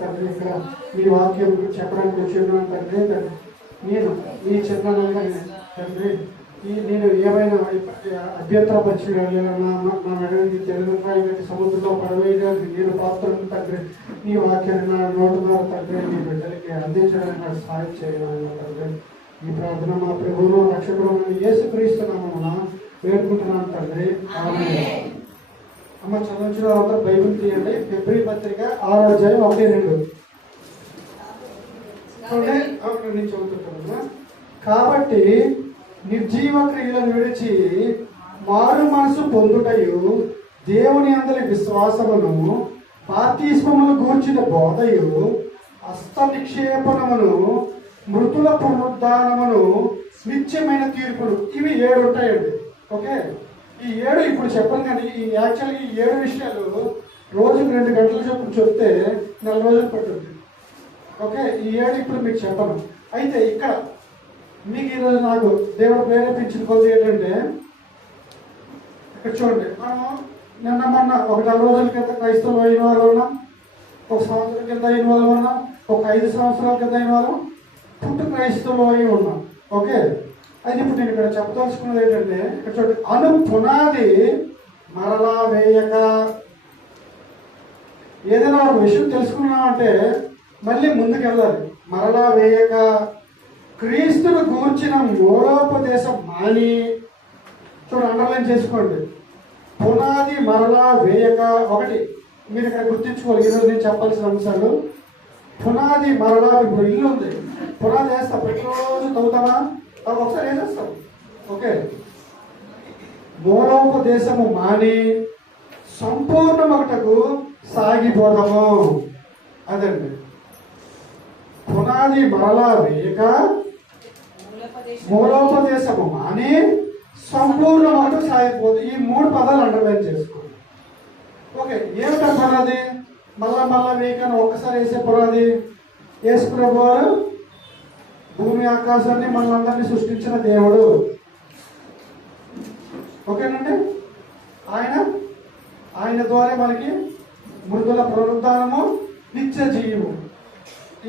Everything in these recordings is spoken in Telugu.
తండ్రి ఇక్కడ మీ వాక్యం చెప్పడానికి వచ్చిన తండ్రి నేను ఈ చిన్న తండ్రి నేను ఏమైనా అభ్యంతరపరిచిన నా మెడకి తెలుగు సముద్రంలో పడవేయడానికి నేను పాత్రను తండ్రి నీ వాక్యాన్ని నా నోటున్నారు తండ్రి మీ బిడ్డలకి అందించడానికి నాకు సహాయం చేయాలి తండ్రి. ఈ ప్రార్థన మా ప్రభువును రక్షకుడు యేసుక్రీస్తునామమున వేడుకుంటున్నాను తండ్రి. ఆమేన్. అమ్మ చదవచ్చు అందరూ బైబిల్ తీయండి. ఫిబ్రవరి పత్రిక 6వ అధ్యాయం 1-2 నుంచి చదువుతుంటాను. కాబట్టి నిర్జీవ క్రియలను విడిచి మారు మనసు పొందుటయు దేవుని అందరి విశ్వాసమును బాప్తిస్మమును గూర్చిన బోధయు హస్త నిక్షేపణమును మృతుల పునరుద్ధానమును నిత్యమైన తీర్పులు ఇవి 7 ఉంటాయండి. ఓకే, ఈ 7 ఇప్పుడు చెప్పను కానీ ఈ యాక్చువల్గా ఈ 7 విషయాలు రోజుకు 2 గంటలు చొప్పున చెప్తే 4 రోజులు పట్టుద్ది. ఓకే, ఈ 7 ఇప్పుడు మీకు చెప్పను. అయితే ఇక్కడ మీకు ఈరోజు నాకు దేవుడు ప్రేరేపించిన కొద్ది ఏంటంటే ఇక్కడ చూడండి, మనం నిన్న మొన్న ఒక 4 రోజుల కింద క్రైస్తవులు అయిన వాళ్ళు ఉన్నాం, ఒక సంవత్సరం కింద అయిన వాళ్ళు ఉన్నాం, ఒక 5 సంవత్సరాల కింద అయిన వాళ్ళు పుట్టు క్రైస్తవులు అయి ఉన్నాం. ఓకే, అయితే ఇప్పుడు నేను ఇక్కడ చెప్పదలుచుకున్నది ఏంటంటే ఇక్కడ చూడండి, పునాది మరలా వేయక. ఏదైనా ఒక విషయం తెలుసుకున్నామంటే మళ్ళీ ముందుకు వెళ్ళాలి. మరలా వేయక క్రీస్తును గూర్చిన మూలోపదేశం మాని. చూడండి, అండర్లైన్ చేసుకోండి. పునాది మరలా వేయక. ఒకటి మీరు ఇక్కడ గుర్తించుకోవాలి. ఈరోజు నేను చెప్పాల్సిన అంశాలు. పునాది మరలా. ఇప్పుడు ఇల్లు ఉంది, పునాది వేస్తా, ప్రతిరోజు తవ్వుతామా? ఒకసారి వేసేస్తాం. ఓకే, మూలోపదేశము మాని సంపూర్ణమగుటకు సాగిపోదాము. అదండి, పునాది మరలా వేయక మూలోపదేశము మాని సంపూర్ణమగుటకు సాగిపోదు. ఈ 3 పదాలు అండర్లైన్ చేసుకోండి. ఓకే, ఏమిటా పునాది? మళ్ళా వేయకని ఒక్కసారి వేసే పునాది యేసు ప్రభువారు భూమి ఆకాశాన్ని మనందరినీ సృష్టించిన దేవుడు. ఓకేనండి, ఆయన ద్వారా మనకి మృతుల పునరుద్ధానము, నిత్య జీవము.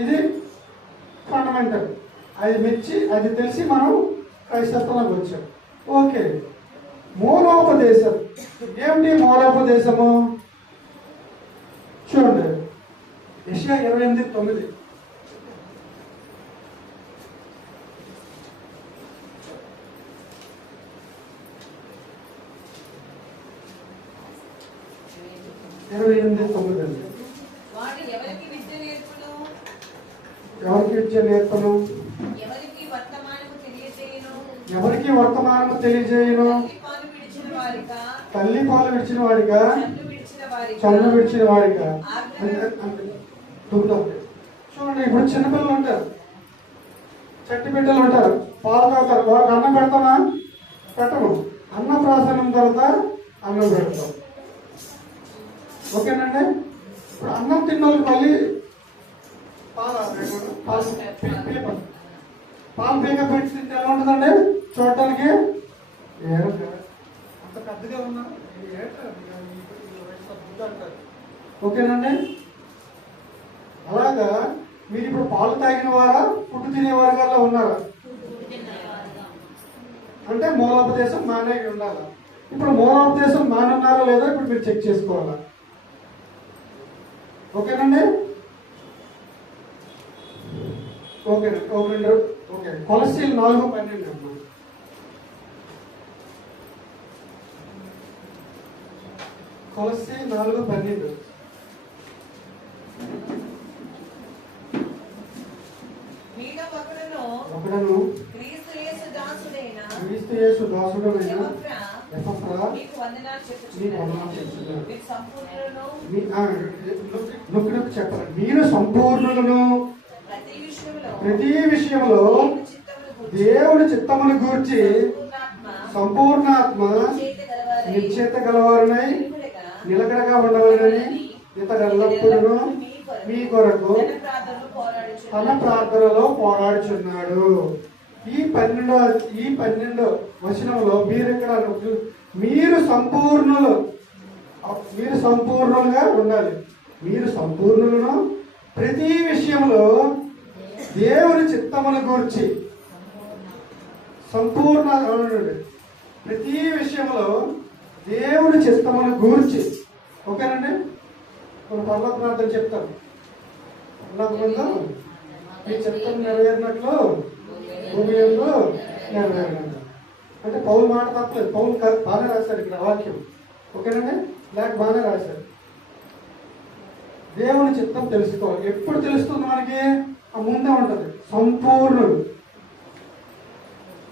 ఇది ఫండమెంటల్. అది మెచ్చి అది తెలిసి మనం క్రైస్తత్వంలోకి వచ్చాం. ఓకే, మూలోపదేశం ఏమిటి? మూలోపదేశము చూడండి, యెషయా 28:9. ఎవరికి విద్య నేర్పను? ఎవరికి వర్తమానము తెలియజేయును? తల్లి పాలు విడిచిన వాడిగా, చన్ను విడిచిన వాడిగా. చూడండి, ఇప్పుడు చిన్నపిల్లలు ఉంటారు, చట్టి బిడ్డలు ఉంటారు, పాలు తాగుతారు. వాళ్ళకి అన్నం పెడతామా? పెట్టము. అన్నం ప్రాసనం తర్వాత అన్నం పెడతాం. ఓకేనండి, ఇప్పుడు అన్నం తిన్న వాళ్ళకి మళ్ళీ పాలు పీక పెట్టి తింటే ఎలా ఉంటుందండి? చూడటానికి అంత పెద్దగా ఉన్నా. ఓకేనండి, అలాగా మీరు ఇప్పుడు పాలు తాగిన వారా, ఫుడ్ తినే వర్గాల్లో ఉన్నారా? అంటే మూలోపదేశం మానే ఉండాలా. ఇప్పుడు మూలోపదేశం మానున్నారా లేదా ఇప్పుడు మీరు చెక్ చేసుకోవాలా. ఓకేనండి, ఓకే. కొలస్సీలు 4:12 అమ్మా. కొలస్సీ 4:12. ఒకడను క్రీస్తు యేసు దాసుడైన ఎపఫ్రా మీకు వందనాలు చెప్పుచున్నాను. చెప్పండి, మీరు సంపూర్ణులను ప్రతి విషయంలో దేవుడి చిత్తమును గూర్చి సంపూర్ణాత్మ నిశ్చేత గలవారునై నిలకడగా ఉండవాలని ఇతడెల్లప్పుడూ మీ కొరకు తన ప్రార్థనలో పోరాడుచున్నాడు. ఈ 12వ వచనంలో మీరు ఇక్కడ మీరు సంపూర్ణులుగా ఉండాలి. మీరు సంపూర్ణులను ప్రతి విషయంలో దేవుని చిత్తమును గూర్చి సంపూర్ణ ప్రతి విషయంలో దేవుని చిత్తమును గూర్చి. ఓకేనండి, కొన్ని పర్వత ప్రార్థన చెప్తాను. మీ చిత్తం నెరవేరినట్లు భూమి యందు నెరవేరినట్లు. అంటే పౌలు మాట తప్పలేదు, పౌలు బాగానే రాశారు ఇక్కడ వాక్యం. ఓకేనండి, లేక బాగానే రాశారు. దేవుని చిత్తం తెలుసుకోవాలి. ఎప్పుడు తెలుస్తుంది మనకి? ఆ ముందే ఉంటుంది. సంపూర్ణుడు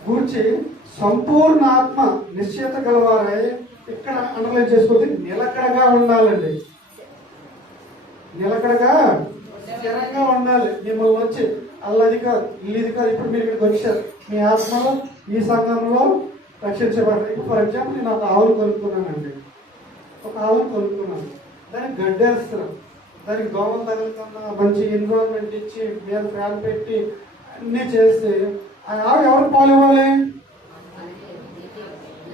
గూర్చి సంపూర్ణ ఆత్మ నిశ్చయత గలవారై, ఇక్కడ అండర్లైన్ చేసుకోండి, నిలకడగా ఉండాలండి. నిలకడగా స్థిరంగా ఉండాలి. మిమ్మల్ని వచ్చి అల్లది కాదు, ఇల్లుది కాదు. ఇప్పుడు మీరు ఇక్కడికి వచ్చారు, మీ ఆత్మలో ఈ సంఘంలో రక్షించబడ్డారు. ఇప్పుడు ఫర్ ఎగ్జాంపుల్ నేను ఒక ఆవును కొనుక్కున్నానండి. ఒక ఆవును కొనుక్కున్నాను, దానికి గడ్డేస్తున్నాను, దానికి దోమలు తగలకుండా మంచి ఎన్విరాన్మెంట్ ఇచ్చి మీద ఫ్యాన్ పెట్టి అన్నీ చేస్తే ఆ ఆవు ఎవరికి పాలు ఇవ్వాలి?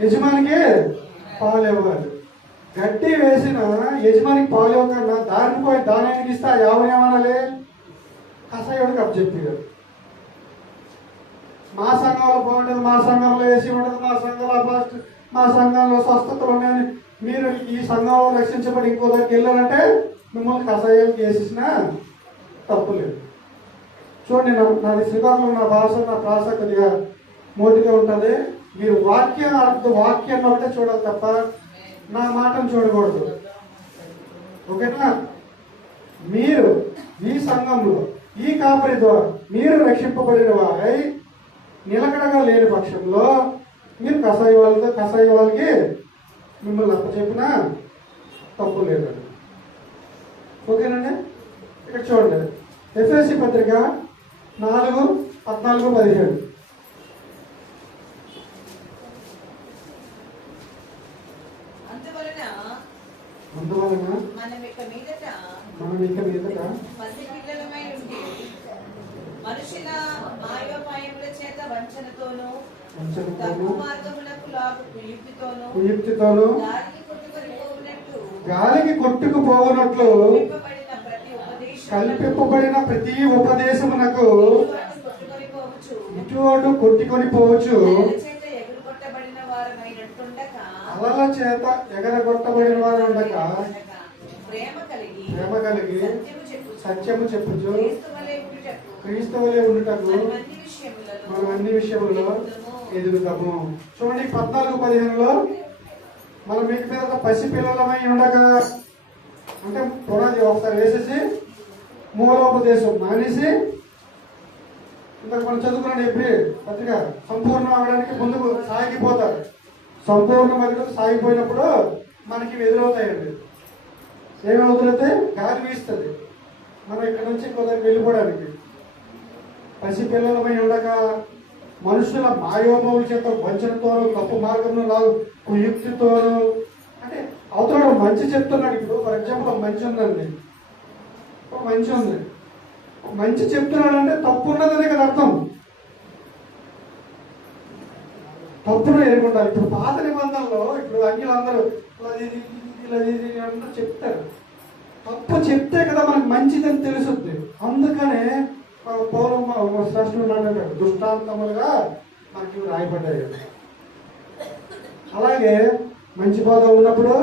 యజమానికి పాలు ఇవ్వాలి. గడ్డి వేసిన యజమానికి పాలు ఇవ్వకుండా దారిని పోయి దానానికి ఇస్తే ఆ ఆవుని ఏమనాలి? కసాయుడికి అప్పచెప్పారు. మా సంఘంలో బాగుంటుంది, మా సంఘంలో ఏసీ ఉంటుంది, మా సంఘంలో ఫస్ట్, మా సంఘంలో స్వస్థతలు ఉన్నాయని మీరు ఈ సంఘంలో రక్షించబడి ఇంకో దగ్గరికి వెళ్ళారంటే మిమ్మల్ని కషాయాలకు వేసేసినా తప్పులేదు. చూడండి, నాది శ్రీకాకుళం, నా భాష, నా ప్రాస కొద్దిగా మోటిగా ఉంటుంది. మీరు వాక్యాన్ని ఒకటే చూడాలి తప్ప నా మాటను చూడకూడదు. ఓకేనా? మీరు ఈ సంఘంలో ఈ కాపరి ద్వారా మీరు రక్షింపబడిన వారై నిలకడగా లేని పక్షంలో మీరు కషాయ వాళ్ళకి మిమ్మల్ని అప్పచెప్పినా తప్పు లేదండి. ఓకేనండి, ఇక్కడ చూడండి, ఎఫ్ఎస్సి పత్రిక 4:14-17. అందువలన మనం ఇక మీదట మనుషుల మాయోపాయముల చేత వంచనతోనూ కుయుక్తితోనూ గాలికి కొట్టుకుపోవునట్లు కల్పింపబడిన ప్రతి ఉపదేశమునకు ఇటు అటు కొట్టుకొని పోవచ్చు, అలల చేత ఎగరగొట్టబడిన వారు ఉండక ప్రేమ కలిగి సత్యము చెప్పుచు క్రీస్తు వలె ఉండుటకు మనం అన్ని విషయములలో ఎదుగుతాము. చూడండి, 14-15లో మనం మీకు మీద పసిపిల్లలమై ఉండగా, అంటే పునాది ఒకసారి వేసేసి మూలోపదేశం మానేసి ఇంకా మనం చదువుకున్నాడు ఎప్పుడు పత్రిక సంపూర్ణం అవడానికి ముందుకు సాగిపోతారు. సంపూర్ణ మధ్యలో సాగిపోయినప్పుడు మనకి ఎదురవుతాయండి. ఏమి ఎదురైతే గాలి వీస్తుంది మనం ఇక్కడ నుంచి కొందరికి వెళ్ళిపోవడానికి. పసిపిల్లలమై ఉండక మనుషుల మాయోమముల చేత వంచనతోనూ తప్పు మార్గంలో కుయుక్తితోనూ, అంటే అవతల మంచి చెప్తున్నాడు. ఇప్పుడు ఫర్ ఎగ్జాంపుల్ మంచి ఉందండి, మంచి ఉంది, మంచి చెప్తున్నాడు అంటే తప్పు ఉన్నదనే కదా అర్థం. తప్పును ఎదుర్కొంటారు. ఇప్పుడు పాత నిబంధనలో ఇప్పుడు అన్యులందరూ ఇలా అందరూ చెప్తారు. తప్పు చెప్తే కదా మనకు మంచిదని తెలుసుద్ది. అందుకనే పౌరం శాస్త్రం అంటారు, దృష్టాంతములుగా మనకి రాయబడ్డాయి. అలాగే మంచి బోధ ఉన్నప్పుడు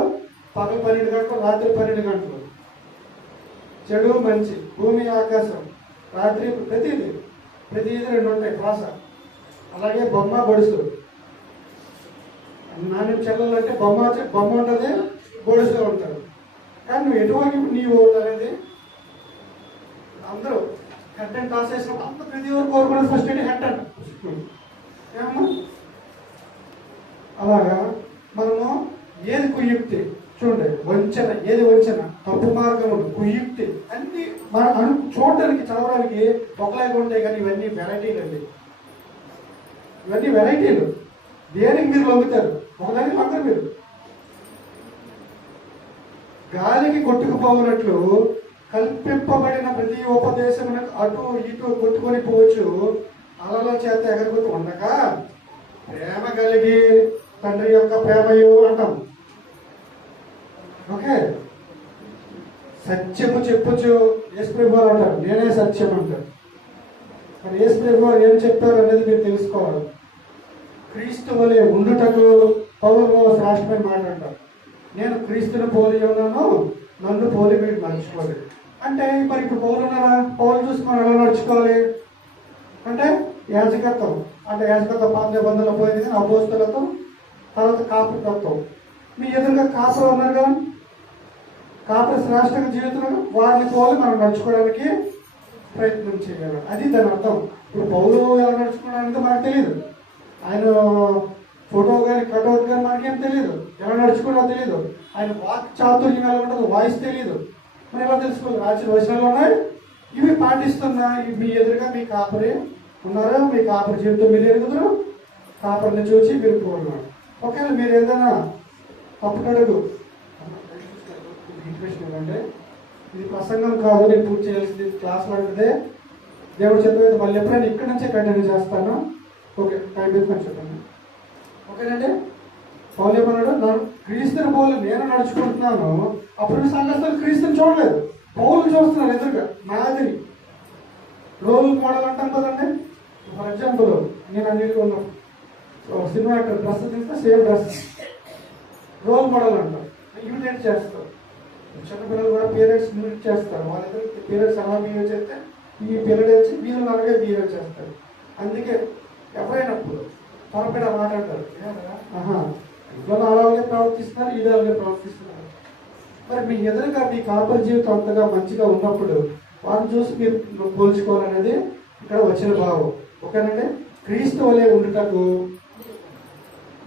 పగలు 12 గంటలు, రాత్రి 12 గంటలు, చెడు మంచి, భూమి ఆకాశం, రాత్రి, ప్రతిదీ 2 ఉంటాయి ప్రాస. అలాగే బొమ్మ బొడుసు. నాన్న చెల్లెలు అంటే బొమ్మ ఉంటుంది, బొడుసులో ఉంటారు. కానీ నువ్వు ఎటువంటి నీవు అనేది అందరూ హెడ్ అండ్ టాస్ చేసినప్పుడు అంత ప్రతి ఒక్కరు కోరుకునేది ఫస్ట్ ఏంటి? Head and. ఏమన్నా అలాగా మనము ఏది కుయుక్తి చూడండి, వంచన, ఏది వంచన, తప్పు మార్గములు, కుయుక్తి అన్ని మనం చూడడానికి చదవడానికి ఒకలాగా ఉంటాయి. కానీ ఇవన్నీ వెరైటీలు అండి. ఇవన్నీ వెరైటీలు. దేనికి మీరు లొంగుతారు? ఒకదానికి లొంగరు మీరు. గాలికి కొట్టుకుపోవునట్లు కల్పింపబడిన ప్రతి ఉపదేశమునకు అటు ఇటు కొట్టుకొని పోవచ్చు, అలల చేత ఎగరగొట్టు ఉండక ప్రేమ కలిగి తండ్రి యొక్క ప్రేమయు అంటాం. ఓకే, సత్యము చెప్పొచ్చు. యేసుప్రభు వారు అంటారు నేనే సత్యం అంటారు. మరి యేసుప్రభు వారు ఏం చెప్పారు అనేది మీరు తెలుసుకోవాలి. క్రీస్తు వలె ఉండుటకు పౌలు శ్రేష్టమైన మాట అంటారు. నేను క్రీస్తుని పోలి ఉన్నాను, నన్ను పోలి మీరు నడుచుకోవాలి అంటే మరి ఇప్పుడు పౌలు ఉన్నారా? పౌలు చూసి మనం ఎలా నడుచుకోవాలి అంటే యాజకత్వం. అంటే యాజకత్వం పాత నిబంధనలో పోయింది కానీ అపోస్తలత్వం, తర్వాత కాపురత్వం. మీ ఎదురుగా కాపురం ఉన్నారు కదా, కాపుర శ్రేష్టంగా జీవితంలో వారిని పోలి మనం నడుచుకోవడానికి ప్రయత్నం చేయాలి. అది దాని అర్థం. ఇప్పుడు పౌలు ఎలా నడుచుకోవడానికి మనకు తెలియదు. ఆయన ఫోటో కానీ కటౌట్ కానీ మనకేం తెలియదు. ఎలా నడుచుకోవడం తెలియదు. ఆయన వాక్ చాతుర్యం ఎలా ఉంటుందో వాయిస్ తెలియదు. మరి ఎలా తెలుసుకోవాలి? రాసిన వచనాలు ఉన్నాయి, ఇవి పాటిస్తున్నా. మీ ఎదురుగా మీ కాపరి ఉన్నారా? మీ కాపరి జీవితం మీరు ఎరుగుదురు, కాపరిని చూసి మీరు కోరున్నారు. ఒకవేళ మీరు ఏదైనా తప్పుకడుగు అంటే ఇది ప్రసంగం కాదు, నేను పూర్తి చేయాల్సింది క్లాస్ లాంటిదే. దేవుడు చెప్పేది మళ్ళీ ఎప్పుడైనా ఇక్కడి నుంచే కంటిన్యూ చేస్తాను. ఓకే, టైం తీసుకొని చెప్పండి. ఓకేనండి. పౌలు ఏమన్నాడు? క్రీస్తుని పోలి నేను నడుచుకుంటున్నాను. అప్పుడు సంఘస్థులు క్రీస్తుని చూడలేదు, పౌలు చూస్తున్నారు ఎదురుగా. మాదిరి రోల్ మోడల్ అంటాం కదండి. ఫర్ ఎగ్జాంపుల్ నేను అన్నిటికీ ఉన్నాను సినిమా యాక్టర్ డ్రెస్ తీస్తే సేమ్ డ్రెస్ రోల్ మోడల్ అంటారు. ఇమిటేట్ చేస్తారు. చిన్నపిల్లలు కూడా పేరెంట్స్ ఇమిటేట్ చేస్తారు. వాళ్ళిద్దరు పేరెంట్స్ ఎలా బిహేవ్ చేస్తే ఈ పిల్లలు వచ్చి వీళ్ళు అలాగే బిహేవ్ చేస్తారు. అందుకే ఎవరైనప్పుడు పొరపడి మాట్లాడతారు, ఇంట్లో అలాగే ప్రవర్తిస్తున్నారు, వీళ్ళు అలాగే ప్రవర్తిస్తున్నారు. మరి మీ ఎదురుగా మీ కాపరి జీవితం అంతగా మంచిగా ఉన్నప్పుడు వారిని చూసి మీరు పోల్చుకోవాలనేది ఇక్కడ వచ్చిన భావం. ఓకేనండి. క్రీస్తు వలె ఉండుటకు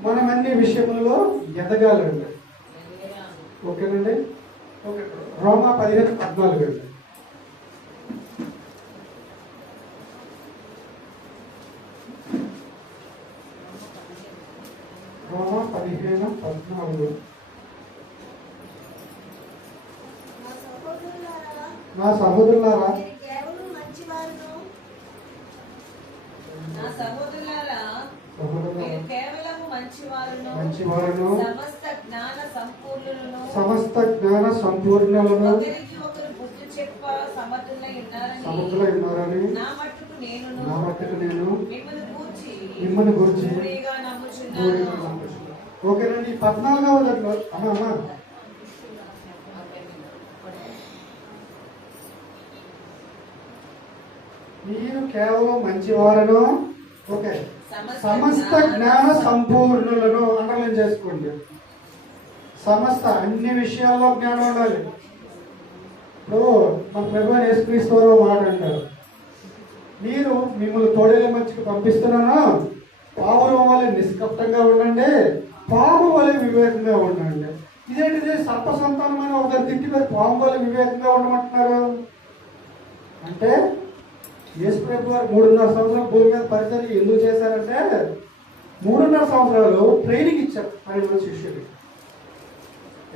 మనం అన్ని విషయములలో ఎదగాలండి. ఓకేనండి. ఓకే, రోమా 15:14 అండి. రోమా 15:14. నా సహోదరులారా మీరు కేవలము మంచివారును సమస్త జ్ఞాన సంపూర్ణులను ఒకరికి ఒకరు బుద్ధి చెప్ప సమర్థులై ఉన్నారని నా మట్టుకు నేను మిమ్మల్ని గురించి పూర్తిగా నమ్ముచున్నాను. ఓకేనండి. 14వ అమ్మా మీరు కేవలం మంచివారను, ఓకే, సమస్త జ్ఞాన సంపూర్ణులను అండర్లైన్ చేసుకోండి. సమస్త అన్ని విషయాల్లో జ్ఞానం ఉండాలి. ఇప్పుడు మన ప్రభు యేసుక్రీస్తు మాట అంటారు, మీరు మిమ్మల్ని తోడేల మధ్యకి పంపిస్తున్నాను, పావురం వలె నిష్కప్తంగా ఉండండి, పాము వలె వివేకంగా ఉండండి. ఇదేంటిది? సర్ప సంతానమైన ఒకరు తిట్టి మరి పాము వలె వివేకంగా ఉండమంటున్నారు అంటే యేసుప్రభు వారు 3.5 సంవత్సరాలు భూమి మీద పరిచర్య ఎందుకు చేశారంటే 3.5 సంవత్సరాలు ట్రైనింగ్ ఇచ్చారు 12 మంది శిష్యులు.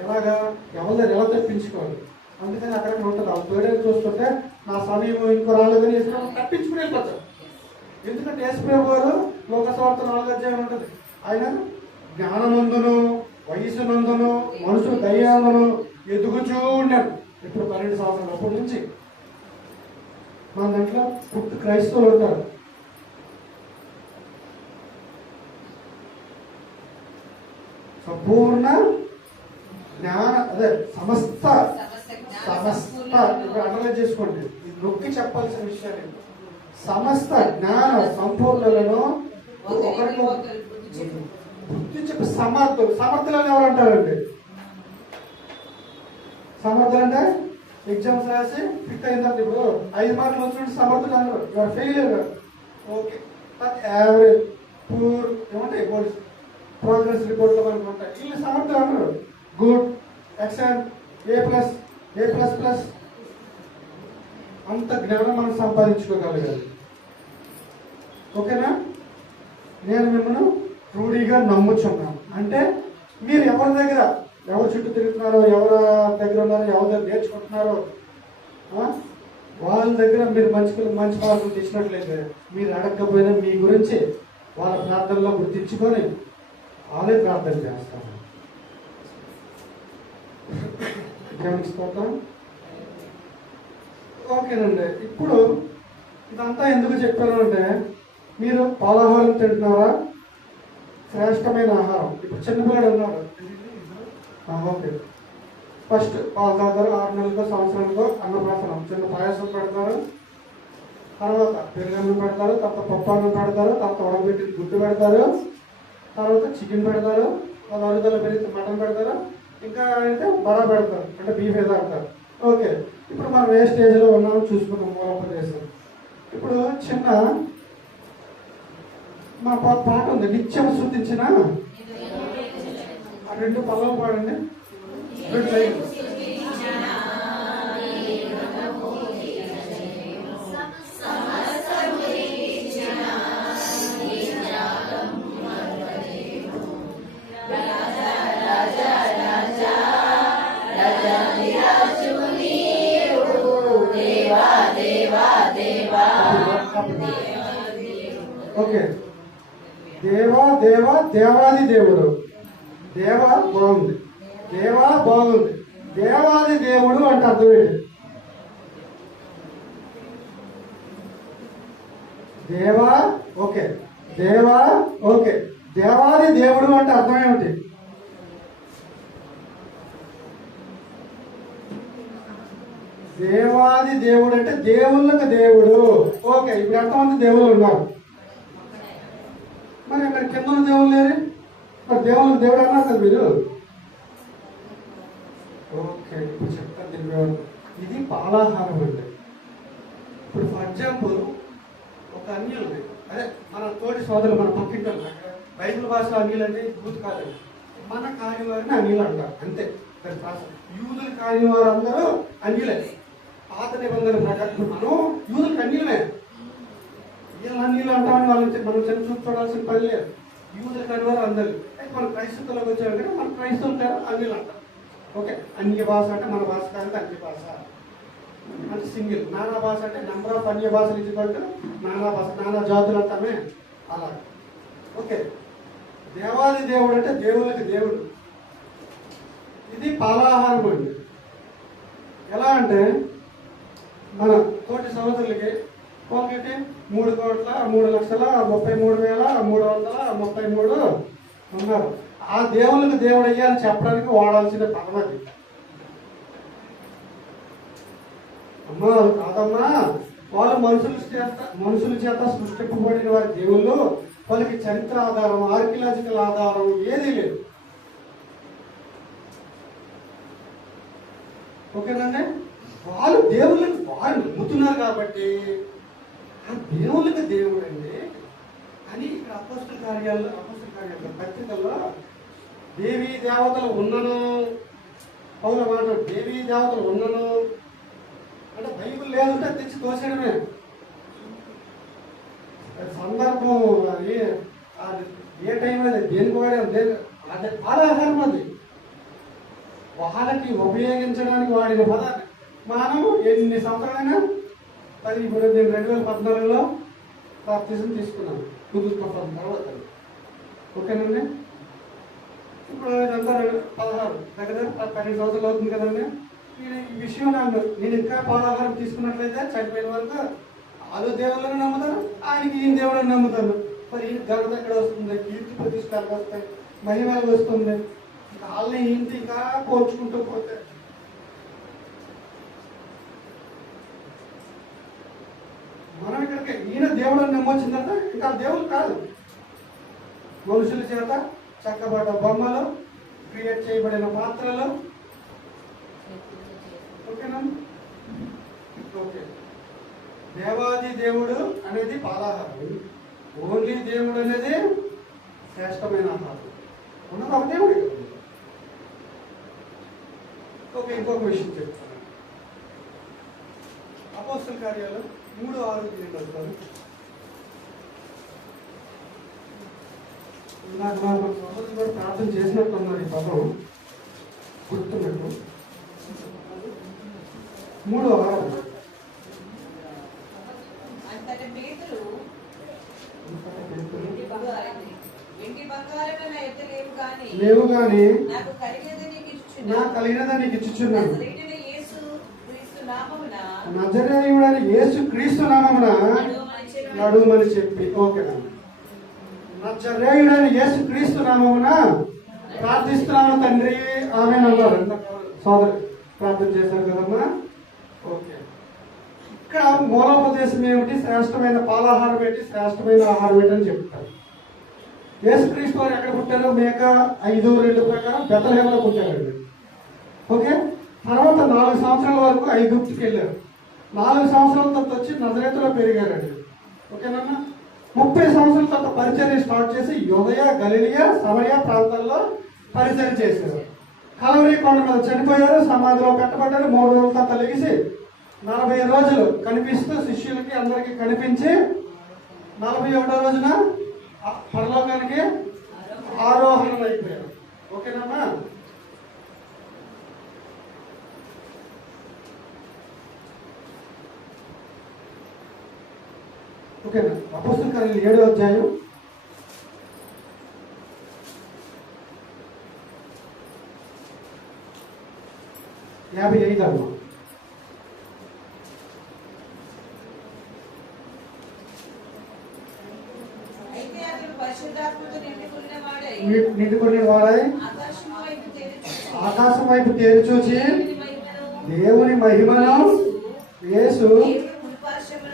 ఎలాగా ఎవరి ఎలా తెప్పించుకోవాలి. అందుకని అక్కడ ఉంటుంది. ఆ పేరు చూస్తుంటే నా సమయం ఇంకో రాలేదని యేసుప్రభు తప్పించుకుని వెళ్ళిపోతారు. ఎందుకంటే యేసుప్రభు వారు లోకస్వార్థ 4వ అధ్యాయం ఉంటుంది. ఆయన జ్ఞానమందును వయసునందును మనుషులు దయ్యాలను ఎదుగుచూ ఉన్నారు. ఇప్పుడు 12 సంవత్సరాలు అప్పటి నుంచి. మన దాంట్లో పుట్టు క్రైస్తవులు ఉంటారు. సంపూర్ణ జ్ఞాన అదే సమస్త ఇప్పుడు అనలైజ్ చేసుకోండి. ఇది నొక్కి చెప్పాల్సిన విషయాలు. సమస్త జ్ఞాన సంపూర్ణలను ఒకరికి బుద్ధి చెప్పి సమర్థులని ఎవరు అంటారండి? సమర్థులు అంటే ఎగ్జామ్స్ రాసి ఫిట్ అయిందంటే ఇప్పుడు 5 మార్కులు వచ్చినట్టు సమర్థులు అన్నారు. Your failure. Okay, average, poor ఏమంటాయి ప్రోగ్రెస్ రిపోర్ట్లో మనకు ఉంటాయి. వీళ్ళు సమర్థులు అన్నారు. గుడ్, ఎక్సలెంట్, A+, అంత జ్ఞానం మనం సంపాదించుకోగలగాలి. ఓకేనా? నేను మిమ్మల్ని రూఢీగా నమ్ముచున్నాను అంటే మీరు ఎవరి చుట్టూ తిరుగుతున్నారో, ఎవరి దగ్గర ఉన్నారో, ఎవరి దగ్గర నేర్చుకుంటున్నారో వాళ్ళ దగ్గర మీరు మంచి మార్కులు తెచ్చినట్లయితే మీరు అడగకపోయినా మీ గురించి వాళ్ళ ప్రార్థనలో గుర్తించుకొని వాళ్ళే ప్రార్థన చేస్తారు. గమనిస్తాం. ఓకేనండి. ఇప్పుడు ఇదంతా ఎందుకు చెప్పాను అంటే, మీరు పాలాహారం తింటున్నారా? శ్రేష్టమైన ఆహారం. ఇప్పుడు చిన్నపిల్లడు ఉన్నారు, ఓకే, ఫస్ట్ పాలు తాగుతారు, 6 నెలలకో సంవత్సరానికో అన్నప్రాసనం చిన్న పాయసం పెడతారు, తర్వాత పెరుగన్నం పెడతారు, తర్వాత పప్పు అన్నం పెడతారు, తర్వాత ఉడకబెట్టిన గుడ్డు పెడతారు, తర్వాత చికెన్ పెడతారు, అరుగుదల పెరిగితే మటన్ పెడతారు, ఇంకా అయితే బరా పెడతారు, అంటే బీఫ్ ఏదో అంటారు. ఓకే, ఇప్పుడు మనం ఏ స్టేజ్లో ఉన్నామో చూసుకున్నాం మూలప్రదేశం. ఇప్పుడు చిన్న మా పాట ఉంది, నిత్యం శృతించిన ఆ 2 పల్లవులు పాడండి, 2 లైన్లు. ఓకే, దేవా దేవా దేవాది దేవుడు. దేవా బాగుంది, దేవా బాగుంది, దేవాది దేవుడు అంటే అర్థం ఏంటి? దేవా ఓకే, దేవా ఓకే, దేవాది దేవుడు అంటే అర్థం ఏమిటి? దేవాది దేవుడు అంటే దేవుళ్ళకి దేవుడు. ఓకే, ఇప్పుడు ఎంతమంది దేవుళ్ళు ఉన్నారు? మరి అక్కడ కింద ఉన్న దేవుళ్ళు లేరు, మరి దేవుళ్ళకి దేవుడు అన్నారు కదా మీరు. ఓకే, ఇప్పుడు చెప్తాను తెలియదు. ఇది పాలాహారం అంటే, ఇప్పుడు ఫర్ ఎగ్జాంపుల్ ఒక అన్యులు, అదే మన తోటి సోదరులు, మన పక్కింటి బైబిల్ భాషలో అన్యులు అంటే బూత్ కాదండి, మన కానివారిని అన్యులు అంటారు అంతే. యూదులు కాని వారు అందరూ అన్యులే. పాత నిబంధన ప్రకారం మనం యూదులకు అన్యులమే. వీళ్ళ అన్యులు అంటామని వాళ్ళని మనం చిన్న చూపు చూడాల్సిన పని లేదు. యూదులు కాని వారు అందరు. అయితే మన క్రైస్తవులకు వచ్చారంటే మన క్రైస్తవులు అన్యులు అంటాం. ఓకే, అన్య భాష అంటే మన భాష కాదు, అన్య భాష అంటే సింగిల్. నానా భాష అంటే నెంబర్ ఆఫ్ అన్య భాషలు ఇచ్చుకుంటూ నానా భాష, నానా జాతులు అంటామే అలా. ఓకే, దేవాది దేవుడు అంటే దేవుళ్ళకి దేవుడు. ఇది పాలాహారం అండి. ఎలా అంటే మన కోటి సహోదరులకి ఒకటి 3,3,33,333 ఉన్నారు. ఆ దేవుళ్ళకి దేవుడు అయ్యాలని చెప్పడానికి వాడాల్సిన పదం అది. అమ్మా కాదమ్మా, వాళ్ళు మనుషుల చేత సృష్టింపబడిన వారి దేవుళ్ళు, వాళ్ళకి చరిత్ర ఆధారం, ఆర్కియలాజికల్ ఆధారం ఏదీ లేదు. ఓకేనండి, వాళ్ళు దేవుళ్ళకి వారు నమ్ముతున్నారు కాబట్టి ఆ దేవుళ్ళకి దేవుడు అండి అని ఇక్కడ అపోస్తల కార్యాలు పత్రికల్లో దేవీ దేవతలు ఉన్నను, పౌలు మాట దేవీ దేవతలు ఉన్నను అంటే బైబిల్ లేదంటే తెచ్చి తోసేయడమే. సందర్భం అది ఏ టైం అది దేనికి వాడే అదే పాలాహారం. అది వాళ్ళకి ఉపయోగించడానికి వాడిన పదాన్ని మనం ఎన్ని సంవత్సరాలైనా ఇప్పుడు నేను 2014లో బాప్తిజం తీసుకున్నాను, కుదుర్చుకుంటాను తర్వాత. ఓకేనండి, ఇప్పుడు ఇదంతా 16 దగ్గర 12 సంవత్సరాలు అవుతుంది కదండి. నేను ఈ విషయం నేను ఇంకా పాలాహారం తీసుకున్నట్లయితే చనిపోయిన వరకు వాళ్ళు దేవుళ్ళని నమ్ముతాను, ఆయనకి ఈయన దేవుళ్ళని నమ్ముతాను. మరి ఈయన ఘనత ఎక్కడ వస్తుంది, కీర్తి ప్రతిష్టాలకు వస్తాయి, మహిమలకు వస్తుంది. వాళ్ళని ఈయనకి ఇంకా పోల్చుకుంటూ పోతే మనం ఇక్కడికి ఈయన దేవుళ్ళని నమ్మొచ్చిందంటే ఇంకా దేవుడు కాదు, మనుషుల చేత చక్కబడ్డ బొమ్మలు, క్రియేట్ చేయబడిన పాత్రలు. ఓకేనా? ఓకే, దేవాది దేవుడు అనేది పాలాహారం, ఓన్లీ దేవుడు అనేది శ్రేష్టమైన ఆహారం. ఉన్నది ఒక దేవుడు. ఓకే, ఇంకొక విషయం చెప్తాను. అపోస్తల కార్యాలు 3:6 వస్తారు. నాకు మన సోదరులు కూడా ప్రార్థన చేసినట్టున్నారు, ఈ పదం గుర్తున్నట్టు. 3:6 లేవు కానీ నాకు కలిగినదా నీకు ఇచ్చుచున్నాను. నజరేయుడని యేసు క్రీస్తు నామమున నడుమని చెప్పి. ఓకేనా? నజరేయుడని యేసు క్రీస్తు నామమున ప్రార్థిస్తున్నాను తండ్రి, ఆమేన్ అన్నారు. సోదరు ప్రార్థన చేశారు కదమ్మా. ఓకే, ఇక్కడ మూలోపదేశం ఏమిటి? శ్రేష్టమైన పాలాహారం ఏంటి, శ్రేష్టమైన ఆహారం ఏంటి అని చెప్తారు. యేసుక్రీస్తు వారు ఎక్కడ పుట్టారు? మేక 5:2 ప్రకారం బెత్లెహేంలో పుట్టారండి. ఓకే, తర్వాత 4 సంవత్సరాల వరకు ఐగుప్తుకి వెళ్ళారు. 4 సంవత్సరాల తర్వాత వచ్చి నజరేతులో పెరిగారండి. ఓకేనన్నా? 30 సంవత్సరాల తర్వాత పరిచర్య స్టార్ట్ చేసి యూదయ, గలిలియా, సమరయ ప్రాంతాల్లో పరిచర్య చేశారు. కలవరి కొండ మీద చనిపోయారు, సమాధిలో పెట్టబడ్డారు. 3 రోజుల తర్వాత లెగిసి 40 రోజులు కనిపిస్తూ శిష్యులకి అందరికి కనిపించి 41వ రోజున పరలోకానికి ఆరోహణం అయిపోయారు. ఓకేనమ్మా? ఓకేనా? అపోస్తలుల కార్యాలు 7వ అధ్యాయం 55 అమ్మా. నిండుకుని వాడై ఆకాశం వైపు తేరి చూచి దేవుని మహిమను యేసు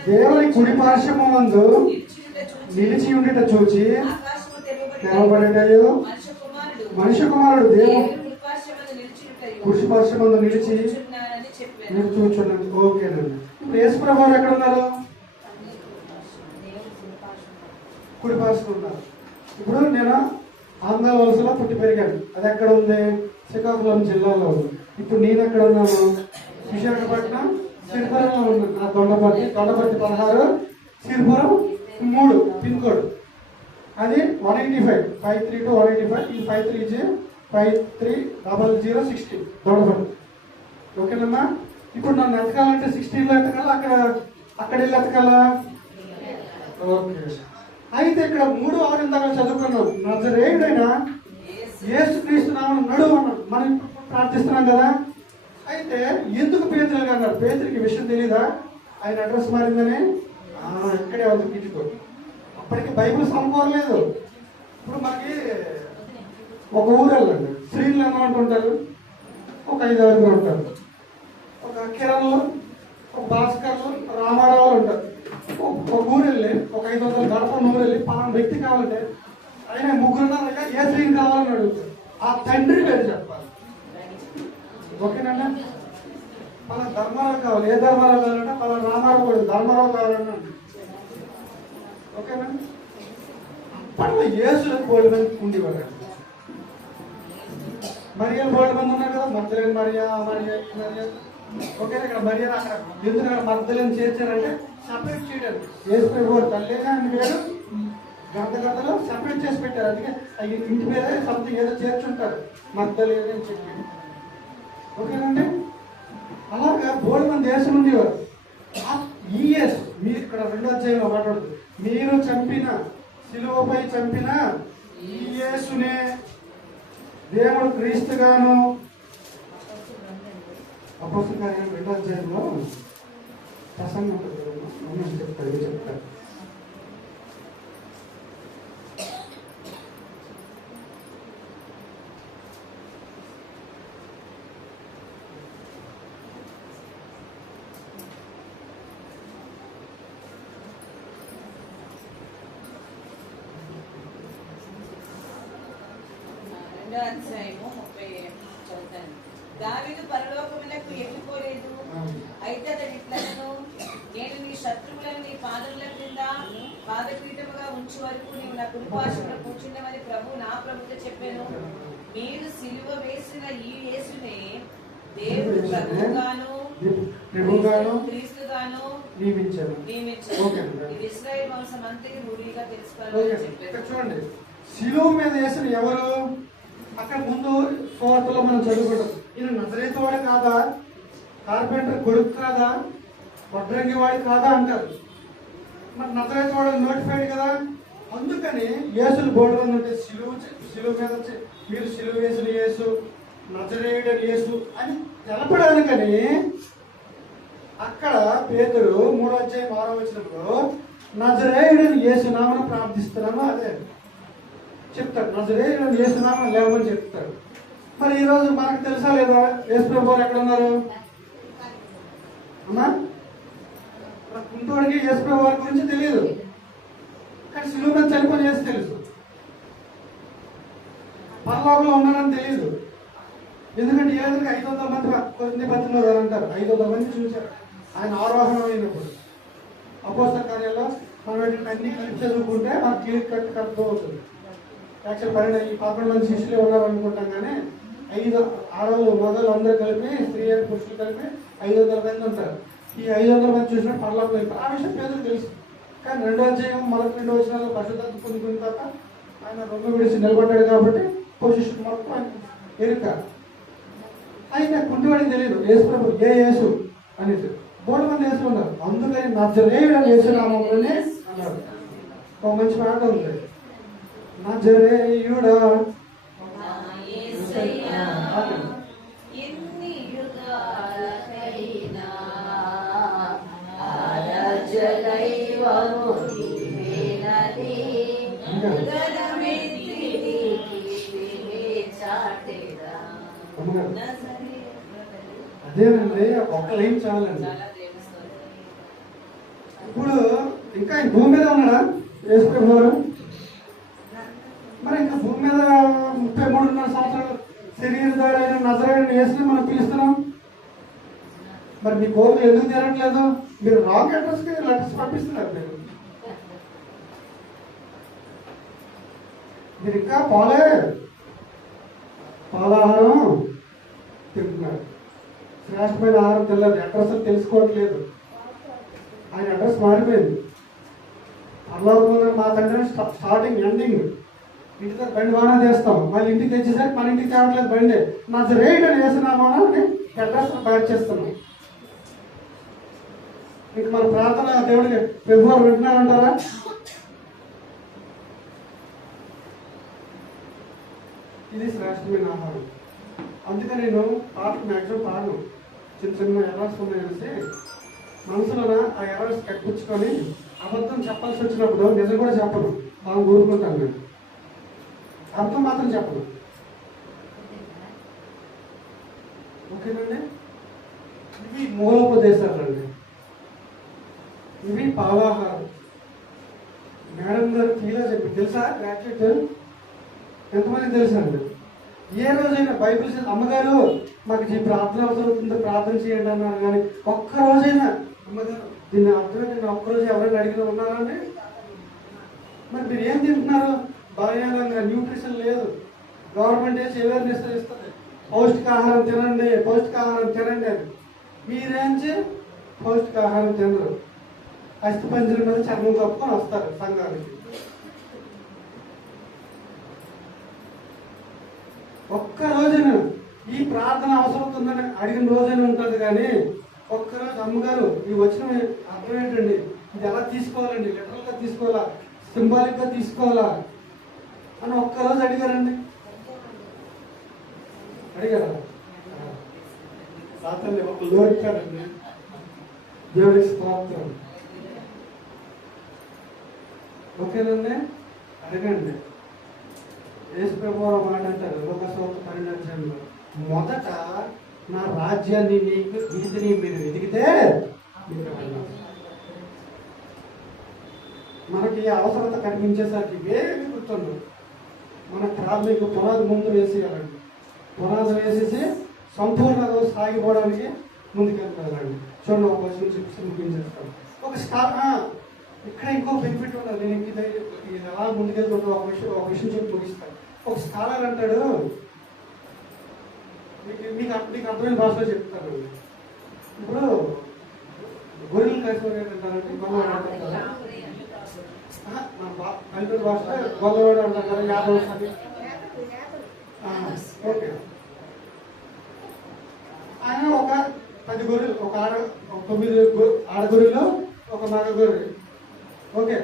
దేవుని కుడి పార్శ్వము మందు నిలిచి ఉండిట చూచి తెరవబడేటయో మనుష్య కుమారుడు దేవుని కుడి పార్శ్వమందు నిలిచి చూచున్నాడు. ఓకేనండి. ఇప్పుడు యేసు ప్రభువు ఎక్కడ ఉన్నారు? కుడి పార్శ్వం ఉన్నారు. ఇప్పుడు నేను ఆంధ్ర వలసలో పుట్టి పెరిగాను. అది ఎక్కడ ఉంది? శ్రీకాకుళం జిల్లాలో ఉంది. ఇప్పుడు నేను ఎక్కడ ఉన్నాను? విశాఖపట్నం సిరిపురంలో ఉన్నాను. నా దొండపర్తి 16 సిరిపురం 3 పిన్ కోడ్. అది 185 53 to 185. ఈ 530060 దొండపర్తి. ఓకేనమ్మా? ఇప్పుడు నన్ను ఎతకాలంటే 16లో ఎతకాలా, అక్కడ వెళ్ళి ఎతకాలా? ఓకే. అయితే ఇక్కడ 3:6 ఇందాక చదువుకున్నాం. నజరేయుడైన యేసుక్రీస్తు నామమున నడువు అన్నాం. మనం ప్రార్థిస్తున్నాం కదా. అయితే ఎందుకు పేతురుగా అన్నారు? పేతురికి విషయం తెలీదా ఆయన అడ్రస్ మారిందని? ఇక్కడే ఉంది కిటికో. అప్పటికి బైబిల్ సంపూర్లేదు. ఇప్పుడు మనకి ఒక ఊరు వెళ్ళండి, స్త్రీలు ఎంతమంది ఉంటారు? ఒక 5-6 ఉంటారు. ఒక కిరణ్లు, ఒక భాస్కర్లు, రామారావు ఉంటారు. ఒక ఊరు వెళ్ళి ఒక 500 గడప ఊరు వెళ్ళి పలానా వ్యక్తి కావాలంటే ఆయన 3 ఉన్నారుగా ఏ స్త్రీని కావాలని అడుగుతారు. ఆ తండ్రి పేరు చెప్పాలి. ఓకేనండి? పలానా ధర్మారావు కావాలి. ఏ ధర్మారావు కావాలంటే పలానా రామారావు కూడా ధర్మారావు కావాలన్నా. ఓకేనా? అప్పట్లో యేసులకు బోల్డ్ మంది ఉండేవారు. మరియలు బోల్డ్ మంది ఉన్నారు కదా. మగ్దలేని మరియా, మరియా, మరియా. ఓకే, ఇక్కడ మరియా అక్కడ ఎందుకు అక్కడ మగ్దలేని చేర్చారంటే సపరేట్ చేయడానికి. యేసు ప్రభు తల్లిగా ఆయన పేరు గంటలో సపరేట్ చేసి పెట్టారు. అందుకే ఇంటి పేరే సంథింగ్ ఏదో చేర్చుంటారు, మగ్దలేని అని చెప్పి. ఓకేనండి? అలాగా బోల్డ్ మంది యేసు ఉండేవారు. ఈ యేసు మీరు ఇక్కడ 2వ అధ్యాయంలో మాట్లాడుతుంది. మీరు చంపిన శిలువపై చంపిన ఈ యేసునే దేవుడు క్రీస్తుగాను. అపోస్తలుల కార్యాలు 2వ అధ్యాయంలో ప్రసంగం ఉంటుంది కదమ్మా, చెప్తారు. దావీదు పరలోకమునకు ఎక్కిపోలేదు. అయితే అతడు ఇట్లనెను, నేను నీ శత్రువులను నీ పాదముల క్రింద పాదపీఠముగా ఉంచు వరకు నీవు నా కుడి పార్శ్వమున కూర్చుండమని ప్రభు నా ప్రభుతో చెప్పాను. మీరు సిలువ వేసిన ఈ యేసునే దేవుడు ప్రభువుగాను క్రీస్తుగాను నియమించారు. ఇది ఇశ్రాయేలు వంశం అంతటి రూఢిగా తెలుసుకోవాలని చెప్పారు. చూడండి, సిలువ మీద వేసిన ఎవరు? అక్కడ ముందు సువార్తలో మనం చదువుకుంటాం. ఈయన నజరేతు వాడు కాదా, కార్పెంటర్ కొడుకు కాదా, వడ్రంగి వాడు కాదా అంటారు. మరి నజరేతు వాడు నోటిఫైడ్ కదా. అందుకని యేసులు బోర్డు మీద ఉంటే సిలువ మీద మీరు సిలువ వేసిన యేసు, నజరేయుడని యేసు అని తెలపడానికని అక్కడ పేతురు 3వ అధ్యాయం 6వ వచనంలో నజరేయుడని యేసునామమున ప్రార్థిస్తున్నాను అదే చెప్తాడు. నజరేయుడని యేసునామమున లేవమని చెప్తాడు. మరి ఈరోజు మనకు తెలుసా లేదా యేసు ప్రభువు ఎక్కడ ఉన్నారు అమ్మా? కుంటోడికి యేసు ప్రభు వారి గురించి తెలియదు, కానీ శిలువ మీద చనిపోయి యేసు తెలుసు. పరలోకంలో ఉన్నారని తెలియదు. ఎందుకంటే ఏదైనా 500 మంది కొన్ని పత్రికలు అంటారు 500 మంది చూశారు ఆయన ఆరోహణం అయినప్పుడు. అపోస్తల కార్యాల్లో మనం అన్ని కలిపి చదువుకుంటే మనకు క్లియర్ కట్ అర్థం అవుతుంది. యాక్చువల్ 11 మంది శిష్యులు ఉన్నారు అనుకుంటాం, కానీ 5 ఆడవాళ్ళు మగవాళ్ళు అందరూ కలిపి స్త్రీ అండ్ పురుషులు కలిపి 500 మంది ఉంటారు. ఈ 500 మంది చూసినప్పుడు పరలోకంలో వెళ్తారు. ఆ విషయం పేదలు తెలుసు. కానీ 2వ అధ్యాయం 2 వచనాల్లో పరిశుద్ధత పొందుకున్న తర్వాత ఆయన రొమ్ము విడిచి నిలబడ్డాడు కాబట్టి పొజిషన్ మొత్తం ఆయన ఎరుక. ఆయన కుంటివాడికి తెలియదు యేసు ప్రభు ఏ యేసు అనేది. 3 మంది యేసు ఉన్నారు, అందుకని నజరేయుడని యేసునామములోనే అన్నారు. ఒక మంచి మాట ఉంది, నజరేయుడా అదేనండి. ఒక్క లైన్ చాలండి. ఇప్పుడు ఇంకా ఆయన భూమి మీద ఉన్నాడా యేసు ప్రభు గారు? మరి ఇంకా భూమి మీద 33.5 సంవత్సరాలు శరీరధారైన నజరేయుడైన యేసుని మనం పిలుస్తున్నాం. మరి మీ కోరికలు ఎందుకు తీరట్లేదు? మీరు రాంగ్ అడ్రస్కి లెటర్స్ పంపిస్తున్నారు. మీరు ఇంకా పాలాహారం తింటున్నారు. శ్రేష్టమైన ఆహారం తెలియదు, అడ్రస్ తెలుసుకోవట్లేదు. ఆయన అడ్రస్ మారిపోయింది. పరలోకంలో మా తండ్రి స్టార్టింగ్ ఎండింగ్. ఇంటి దగ్గర బండి వానా చేస్తాం, మళ్ళీ ఇంటికి తెచ్చేసరికి మన ఇంటికి తేవట్లేదు బండి. నజరేయుడని యేసునామమున అని అడ్రస్ తయారు చేస్తున్నాం. ఇంక మన ప్రార్థన దేవుడికి ప్రభువారు వింటున్నారంటారా? ఇది శ్రేష్టమైన ఆహారం. అందుకని నేను పాటకు మ్యాక్సిమం పాడను. చిన్న ఎర్రర్స్ ఉన్నాయనేసి మనసులో ఆ ఎర్రర్స్ కట్టించుకొని అబద్ధం చెప్పాల్సి వచ్చినప్పుడు నిజం కూడా చెప్పను, బాగా ఊరుకుంటాను. నేను అర్థం మాత్రం చెప్పను. ఓకేనండి. ఇవి మూలోపదేశాలండి, ఇవి పాలాహారం. మేడం గారు తీలా చెప్పి తెలుసా? గ్రాడ్యుయేట్ ఎంతమంది తెలుసా అండి? ఏ రోజైనా బైబిల్ అమ్మగారు మాకు ఈ ప్రార్థన అవసరం అవుతుంది, ప్రార్థన చేయండి అన్నారు, కానీ ఒక్క రోజైనా అమ్మగారు దీన్ని అర్థమే నేను ఒక్కరోజు ఎవరైనా అడిగిన ఉన్నారా అండి? మరి మీరు ఏం తింటున్నారు? బలహీనంగా న్యూట్రిషన్ లేదు. గవర్నమెంట్ వేసి అవేర్నెస్ ఇస్తుంది, పౌష్టికాహారం తినండి, పౌష్టికాహారం తినండి అని. మీరేంచి పౌష్టికాహారం తినరు, అస్థిపంజరం మీద చర్మం కప్పుకొని వస్తారు సంఘానికి. ఒక్క రోజున ఈ ప్రార్థన అవసరం ఉందని అడిగిన రోజైనా ఉంటుంది, కానీ ఒక్కరోజు అమ్మగారు ఈ వచ్చిన అర్థం ఏంటండి, ఇది ఎలా తీసుకోవాలండి, లిటరల్గా తీసుకోవాలా, సింబాలిక్గా తీసుకోవాలా అని ఒక్కరోజు అడిగారండి. అడిగారా? రాత్రి ఒక లోడికాడండి. దేవుడికి స్తోత్రం. ఓకేనండి, అడగండి. యేసు ప్రభువు మాట అంటారు లోకసోత 12 మొదట నా రాజ్యాన్ని నీకు నీతిని మీరు వెతికితే మనకి అవసరత కనిపించేసరికి వేరేమి గుర్తుండదు. మన ప్రాథమిక పునాది ముందు వేసేయాలండి. పునాది వేసేసి సంపూర్ణంగా సాగిపోవడానికి ముందుకెళ్ళాలండి. చూడండి, ఒక క్వశ్చన్ ముగించేస్తాను. ఒక ఇక్కడ ఇంకో బెనిఫిట్ ఉన్నది. నేను ఇది ఎలా ముందుకెళ్తుంటే ఒక విషయం చెప్పి ముగిస్తాను. ఒక స్కాలర్ అంటాడు, మీకు అర్థమైన భాషలో చెప్తాను. ఇప్పుడు గొర్రెలు కలిసి అంటారంటే గొల్లవాడు అంటారు కదా, పల్లెటూరు భాషలో గొల్లవాడు అంటారు కదా, యాదవ్ అది. ఓకే, ఆయన ఒక 10 గొర్రెలు, ఒక 9 ఆడగొర్రెలు, ఒక మగ గొర్రె ఓకే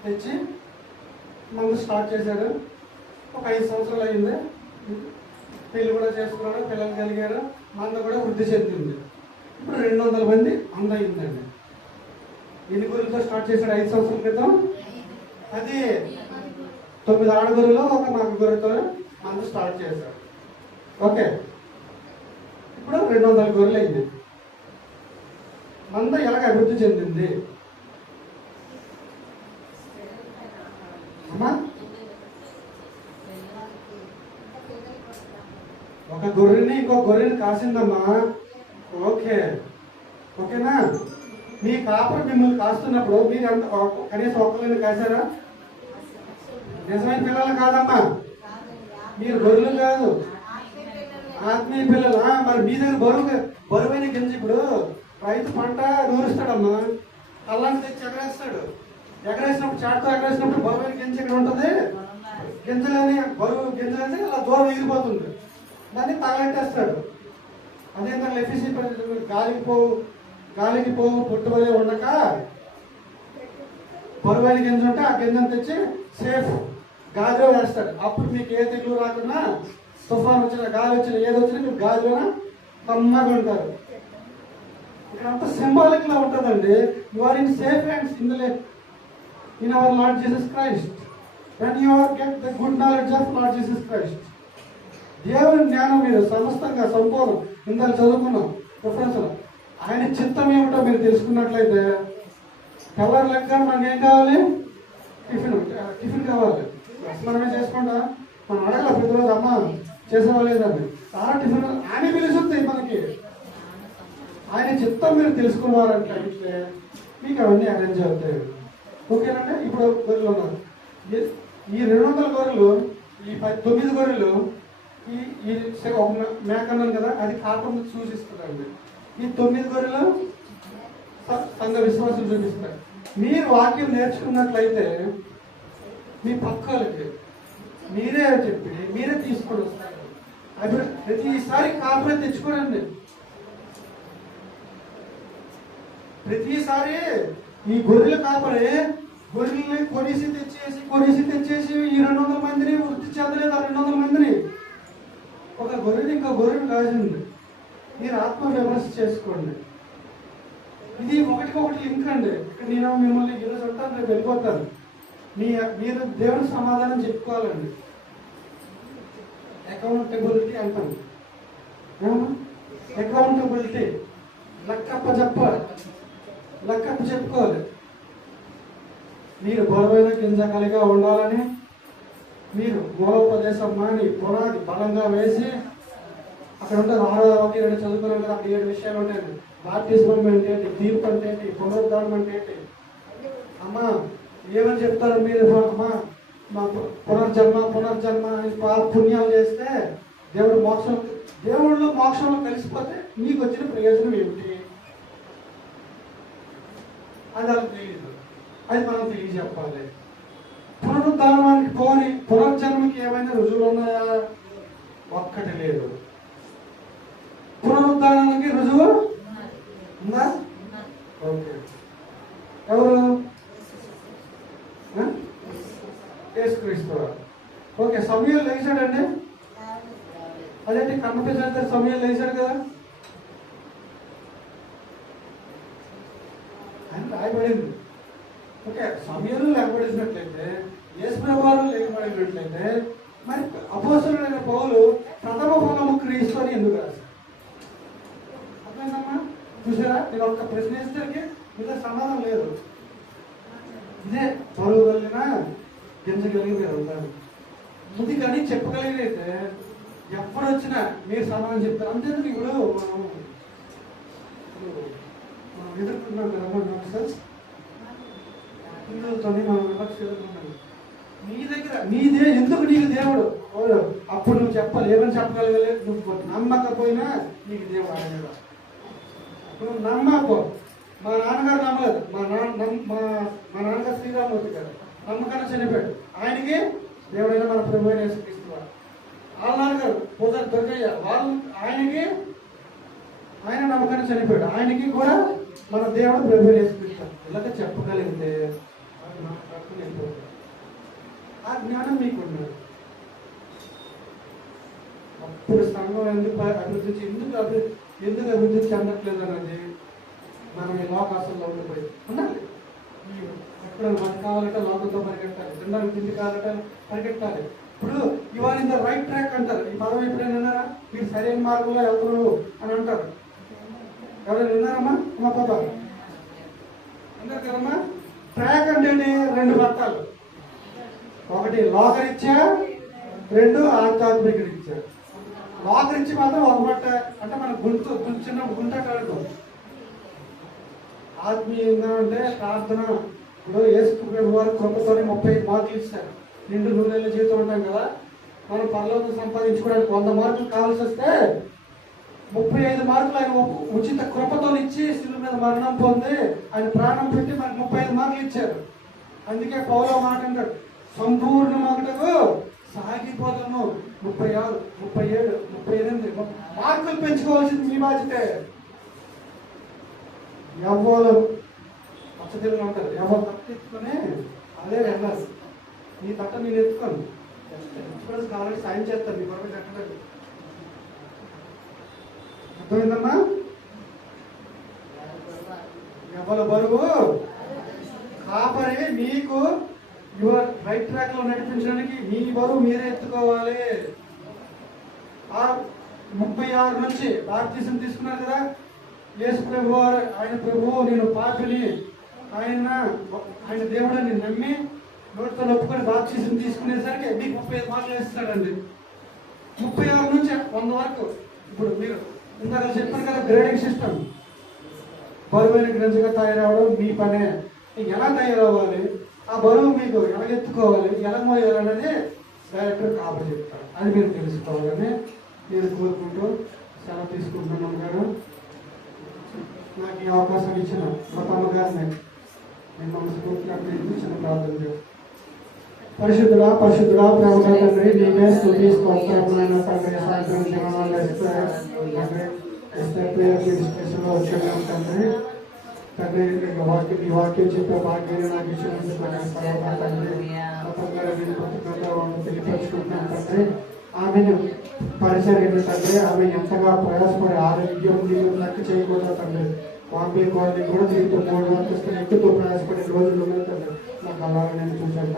తెచ్చి మందు స్టార్ట్ చేశారు. ఒక 5 సంవత్సరాలు అయింది, పెళ్లి కూడా చేసుకున్నాడు, పిల్లలు కలిగారు, మంద కూడా వృద్ధి చెందింది. ఇప్పుడు 200 మంది అందయిందండి. ఎన్ని గొర్రెలతో స్టార్ట్ చేశాడు 5 సంవత్సరాల క్రితం? అది 9 ఆడగొర్రెలు, ఒక మగ గొర్రెతో మందు స్టార్ట్ చేశాడు. ఓకే, ఇప్పుడు 200 గొర్రెలు అయింది. మంద ఎలాగ అభివృద్ధి చెందింది అమ్మా? ఒక గొర్రెని ఇంకో గొర్రెని కాసిందమ్మా. ఓకే, ఓకేనా? మీ కాపరు మిమ్మల్ని కాస్తున్నప్పుడు మీరు ఎంత కనీసం ఒక్కరిని కాశారా? నిజమైన పిల్లలు కాదమ్మా, మీరు గొర్రెలు కాదు, ఆత్మీయ పిల్లలు. మరి మీ దగ్గర బరువైన గింజ. ఇప్పుడు రైతు పంట నూరుస్తాడమ్మా, అల్లాన్ని తెచ్చి ఎగరేస్తాడు. ఎగరేసినప్పుడు చాటుతో ఎగరేసినప్పుడు బరువైన గింజ ఇక్కడ ఉంటుంది. గింజలని బరువు గింజలని అలా దూరం ఎగిరిపోతుంది, దాన్ని తగలెట్టేస్తాడు. అదేంటంటే ఎఫిసి గాలికి పోవు పొట్టు వలె ఉండక బరువైన గింజ ఉంటే ఆ గింజను తెచ్చి సేఫ్ గాలిలో వేస్తాడు. అప్పుడు మీకు ఏ తెగులు రాకుండా, తుఫాన్ వచ్చిన, గాలి వచ్చిన, ఏది వచ్చినా మీరు గాలిలోన కమ్మగా ఉంటారు. ఇక్కడ అంతా సింబాలిక్ లా ఉంటుందండి. You are in safe hands in our Lord Jesus Christ when you are get the good knowledge of Lord Jesus Christ. దేవుని జ్ఞానం మీరు సమస్తంగా సంపూర్ణం ఇందాక చదువుకున్నాం రిఫరెన్స్లో. ఆయన చిత్తం ఏమిటో మీరు తెలుసుకున్నట్లయితే తెల్లారి లెక్క మనకి ఏం కావాలి? టిఫిన్ కావాలి. మనమే చేసుకుంటా, మనం అడగాలి ప్రతిరోజు అమ్మ చేసేవాళ్ళేదండి చాలా టిఫిన్ ఆయన పిలుస్తుంది మనకి. ఆయన చిత్తం మీరు తెలుసుకున్నారంటే మీకు అవన్నీ అరేంజ్ అవుతాయి. ఓకేనండి? ఇప్పుడు గొర్రెలు ఉన్నారు. ఈ 200 గొర్రెలు, ఈ 9 గొర్రెలు, ఈ మేక అన్నాను కదా, అది కాకుండా సూచిస్తుందండి. ఈ 9 గొర్రెలు సంఘ విశ్వాసం చూపిస్తారు. మీరు వాక్యం నేర్చుకున్నట్లయితే మీ పక్కలకి మీరే చెప్పి మీరే తీసుకొని వస్తారు. అప్పుడు ప్రతిసారి కాపురే తెచ్చుకోరండి. ప్రతిసారి ఈ గొర్రెల కాపరే గొర్రెల్ని కొనేసి తెచ్చేసి ఈ 200 మందిని వృద్ధి చెందలేదు. ఆ 200 మందిని ఒక గొర్రెని ఇంకో గొర్రెని కాసింది. మీరు ఆత్మ విమర్శ చేసుకోండి. ఇది ఒకటికొకటి లింక్ అండి. ఇక్కడ నేను మిమ్మల్ని ఈరోజు అంటాను, రేపు వెళ్ళిపోతాను. మీరు దేవుని సమాధానం చెప్పుకోవాలండి. అకౌంటబిలిటీ అంటాను. అకౌంటబిలిటీ లెక్కప్ప చెప్పుకోవాలి. మీరు బలమైన గింజ కలిగా ఉండాలని మీరు మూలోపదేశం మాని పునాది బలంగా వేసి అక్కడ ఉంటుంది 6వ వాక్యం చదువుకున్నాం కదా, అక్కడ 7 విషయాలు ఉంటాయండి. బాప్టిజం అంటే ఏంటి, తీర్పు అంటే ఏంటి, పునరుద్ధానం అంటే ఏంటి. అమ్మా ఏమని చెప్తారు మీరు? అమ్మా మా పునర్జన్మ పుణ్యాలు చేస్తే దేవుళ్ళు మోక్షంలో కలిసిపోతే మీకు వచ్చిన ప్రయోజనం ఏమిటి? అది వాళ్ళకి తెలియదు. అది మనం తెలియజెప్పాలి. పునరుద్ధానానికి పోని పునర్జన్మకి ఏమైనా రుజువులు ఉన్నాయా? ఒక్కటి లేదు. పునరుద్ధానానికి రుజువు ఉందా? ఓకే, ఎవరు? యేసుక్రీస్తు. ఓకే, సమూయేలు లేచాడండి. అదేంటి కన్నపిస్తాడు, సమూయేలు లేచాడు కదా అని రాయబడింది. ఓకే, సమూయేలు లేకపోయినట్లయితే, యేసుప్రభువు లేకపోయినట్లయితే మరి అపోస్తలుడైన పౌలు ప్రథమ ఫలము క్రీస్తు అని ఎందుకు రాశారు? అర్థమైందమ్మా? చూసారా? నేను ఒక్క ప్రశ్న వేసేసరికి ఇలా సమాధానం లేదు. ఇదే పౌలు వెళ్ళినా గింజగలిగి మీరు అవుతారు. ఇది కానీ చెప్పగలిగితే ఎప్పుడు వచ్చినా మీరు సమాధానం చెప్తారు. అంతేందుకు ఇప్పుడు మనం ఎదుర్కొన్నాం కదమ్మా సార్, హిందువులతో మనం వివక్ష ఎదుర్కొన్నాం. నీ దగ్గర నీదే ఎందుకు నీకు దేవుడు? అప్పుడు నువ్వు చెప్పాలి. ఏమని చెప్పగలగలేదు? నువ్వు నమ్మకపోయినా నీకు దేవుడు ఆయన. నువ్వు నమ్మకో. మా నాన్నగారు నమ్మలేదు. మా నాన్నగారు శ్రీరామూర్తి గారు నమ్మకాన్ని చనిపోయాడు. ఆయనకి దేవుడైనా మన ప్రభు అయిన యేసుక్రీస్తు వారు. వాళ్ళ నాన్నగారు పూజారి దొరకయ్య వాళ్ళు ఆయన నమ్మకాన్ని చనిపోయాడు. ఆయనకి కూడా మన దేవుడు ప్రభు అయిన యేసుక్రీస్తు. ఇలాగ చెప్పగలిగితే ఆ జ్ఞానం మీకున్నది. అప్పుడు సంఘం ఎందుకు అభివృద్ధి ఎందుకు అభివృద్ధి చెందట్లేదు అన్నది మనం ఈ లోకాసంలో ఉండిపోయి ఉండాలి. ఎక్కడ మనకు కావాలంటే లోకంతో పరిగెట్టాలి, తినడానికి తిండి కావాలంటే పరిగెట్టాలి. ఇప్పుడు ఇవాళ ఇంత రైట్ ట్రాక్ అంటారు. ఈ పదం ఎప్పుడైనా విన్నారా? మీరు సరైన మార్గంలో వెళ్తున్నారు అని అంటారు. ఎవరైనా విన్నారమ్మా? అమ్మ పాప అంటారు కదమ్మా. ట్రాక్ అంటే రెండు బత్తాలు, ఒకటి లోకరీత్యా, రెండు ఆధ్యాత్మిక రీత్యా. లోకరీత్యా మాత్రం ఒక బట్ట అంటే మన చిన్న గుంట కడుతాం. ఆత్మీయంగా అంటే ప్రార్థన. ఇప్పుడు యేసు వారు కృపతోనే 35 మార్కులు ఇస్తారు. నిండు నూనెల జీవితం ఉంటాం కదా, మనం పరలోకం సంపాదించుకోవడానికి 100 మార్కులు కావాల్సి వస్తే 35 మార్కులు ఆయన ఉచిత కృపతో ఇచ్చి శిలువ మీద మరణం పొంది ఆయన ప్రాణం పెట్టి మనకు 35 మార్కులు ఇచ్చారు. అందుకే పౌలో మాట అంటాడు, సంపూర్ణ మగటకు సాగిపోతాము. 36, 37, 38 మార్కులు పెంచుకోవాల్సింది మీ బాధ్యతే. ఎవరు పచ్చదిల్లు ఉంటారు, ఎవరు తప్పించుకొని అదే వెళ్ళాలి. నీ తట్ట నేను ఎత్తుకోను, ఎక్స్ప్రెస్ కావాలంటే సాయం చేస్తాను, మీ కొరకు కట్టలేదు. అర్థమైందమ్మా? ఎవరు బరువు కాపరి మీకు యువర్ రైట్ ట్రాక్ లో నడిపించడానికి మీ బరువు మీరే ఎత్తుకోవాలి. 36 నుంచి బాప్తిసం తీసుకున్నారు కదా, యేసు ప్రభు వారు ఆయన ప్రభువు నేను పాపిని, ఆయన దేవుడని నమ్మి నోటితో ఒప్పుకొని బాప్తిసం తీసుకునేసరికి మీకు 35 మార్కులు వేస్తాడండి. 36 నుంచి 100 వరకు. ఇప్పుడు మీరు ఇందాక చెప్పారు కదా గ్రేడింగ్ సిస్టమ్. బరువైన గ్రంథిగా తయారవడం మీ పనే. ఎలా తయారవ్వాలి, ఆ బరువు మీకు ఎలా ఎత్తుకోవాలి, ఎలా మోయాలనేది డైరెక్టర్ కాబట్టి చెప్తారు. అది మీరు తెలుసుకోవాలని నేను కోరుకుంటూ సెలవు తీసుకుంటున్నాను గారు. నాకు ఈ అవకాశం ఇచ్చిన మతమ్మ గారిని నేను మనస్ఫూర్తిగా చిన్న ప్రార్థన చేస్తాను. పరిశుద్ధుడా పరిశుద్ధుడా ప్రేమ తండ్రి, నీవే స్తుతి స్తోత్రములైన తండ్రి. సాయంత్రం జనాలు వచ్చాను తండ్రి. తండ్రి ఈ వాక్యం చెప్పే భాగ్యాన్ని నాకు ఇచ్చినందుకు తండ్రి తెలియపరుచుకుంటున్నాను తండ్రి. ఆమెను పరిచర్యను తండ్రి, ఆమె ఎంతగా ప్రయాసపడి ఆరోగ్యం లెక్క చేయకూడదు తండ్రి. బాంబే కాలనీ కూడా దీంతో 3 వరకు ఎక్కువ ప్రయాసపడే రోజులు ఉన్నాయి తండ్రి. నాకు అలాగే నేను చూశాను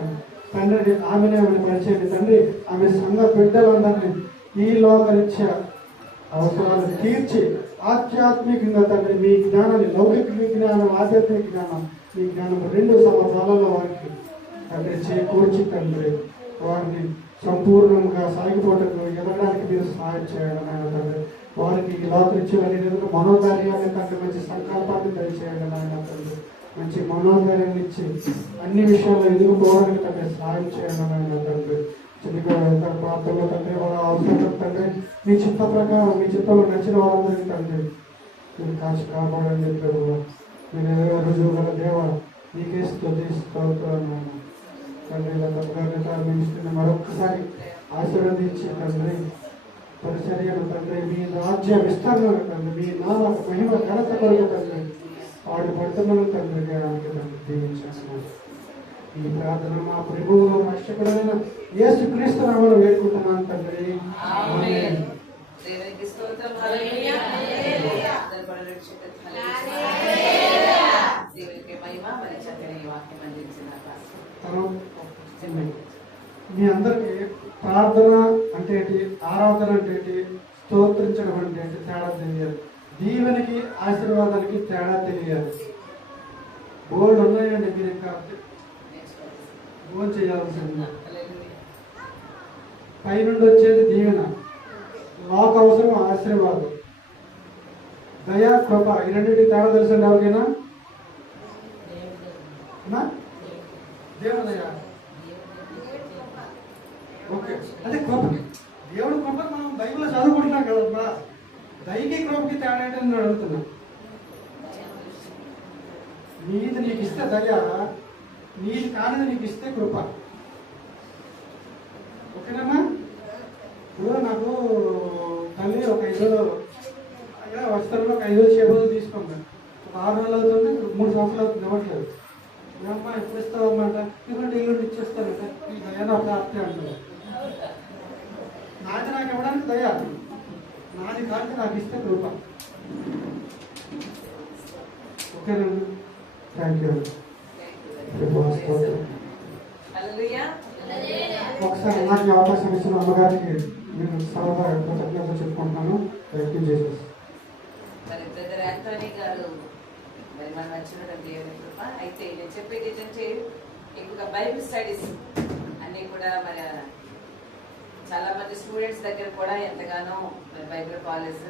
తండ్రి. ఆమెనే పరిచయం తండ్రి. ఆమె సంఘ బిడ్డలందరినీ ఈ లోకరీత్యా అవసరాలు తీర్చి ఆధ్యాత్మికంగా తండ్రి మీ జ్ఞానాన్ని, లౌకిక జ్ఞానం, ఆధ్యాత్మిక జ్ఞానం, మీ జ్ఞానం 2 సంవత్సరాలలో వారికి తండ్రి చేకూర్చి తండ్రి వారిని సంపూర్ణంగా సాగిపోవటకు ఎదగడానికి మీరు సహాయం చేయాలి నాయన తండ్రి. వారికి ఈ లోకరీత్యాన్ని మనోధైర్యాన్ని తండ్రి, మంచి సంకల్పాన్ని దయచేయాలి నాయన తండ్రి. మంచి మనోధైర్యాన్ని ఇచ్చి అన్ని విషయాల్లో ఎదుర్కోవడానికి తండ్రి సహాయం చేయాలి నాయన తండ్రి. చిన్నగా ప్రాంతంలో తండ్రి వాళ్ళ అవసరం తండ్రి, మీ చిత్త ప్రకారం మీ చిత్తంలో నచ్చిన వాళ్ళందరికీ తండ్రి మీరు కాచి కాపాడండి ప్రభు. మీరు రుజువు గల దేవ నీకే స్తోత్రాలు తండ్రి. మినిస్ట్రీని మరొక్కసారి ఆశీర్వదించి తండ్రి పరిచర్యను తండ్రి, మీ రాజ్య విస్తరణ తండ్రి, మీ నామ మహిమ ఘనత కొరకు తండ్రి వాడు పడుతున్నాను తండ్రి గారికి తండ్రి దీవించాను. ఈ ప్రార్థన మా ప్రభువు రక్షకుడైన యేసు క్రీస్తు నామములో వేడుకుంటున్నాను తండ్రి. ఆమేన్. దేవునికి స్తోత్రం. హల్లెలూయా. హల్లెలూయా. దేవునికి మహిమ. మరి చక్కని వాక్యం అందించిన మీ అందరికీ ప్రార్థన అంటే ఏంటి, ఆరాధన అంటే ఏంటి, స్తోత్రించడం అంటే ఏంటి తేడా తెలియాలి. దీవెనకి ఆశీర్వాదానికి తేడా తెలియాలి. బోర్డు ఉన్నాయండి, మీరు ఇంకా ఫోన్ చేయాల్సింది. పైనుండి వచ్చేది దీవెన, లోక అవసరం ఆశీర్వాదం, దయా కృప. ఈ రెండింటి తేడా తెలుసండి ఎవరికైనా? దేవుడు దయ, ఓకే. అదే కృప, దేవుడు కృప మనం బైబిల్లో చదువుకుంటున్నాం కదమ్మా. దయకి కృపకి తేడా ఏంటని నేను అడుగుతున్నా. నీది నీకు ఇస్తే దయ, నీది కానిది నీకు ఇస్తే కృప. ఓకేనమ్మా? ఇప్పుడు నాకు తల్లి ఒక 5 వస్తాను, ఒక 5 చేపలు తీసుకుంటాను. ఒక 6 నెలలు అవుతుంది, 3 సంవత్సరాలు అవుతుంది, ఇవ్వట్లేదు. అమ్మ ఎప్పుడు ఇస్తావన్నమాట, ఇవ్వండి ఇల్లు ఇచ్చేస్తానంటే ఈ దయ నా ప్రాప్తి అంటారు. నాది నాకు ఇవ్వడానికి దయ, నాది కాదు నాకు ఇస్తే కృప. ఓకేనండి, థ్యాంక్ యూ. హల్లెలూయా. ఒకసారి నాకు ఈ అవకాశం ఇచ్చిన అమ్మగారికి నేను సరదా కృతజ్ఞతలు చెప్పుకుంటున్నాను. Thank you Jesus. మరి బ్రదర్ యాంటోనీ గారు మరి మనం వచ్చినటువంటి దేవుని కృప. అయితే నేను చెప్పేది ఏంటంటే ఎక్కువగా బైబిల్ స్టడీస్ అన్నీ కూడా మరి చాలా మంది స్టూడెంట్స్ దగ్గర కూడా ఎంతగానో మరి బైబిల్ కాలేజ్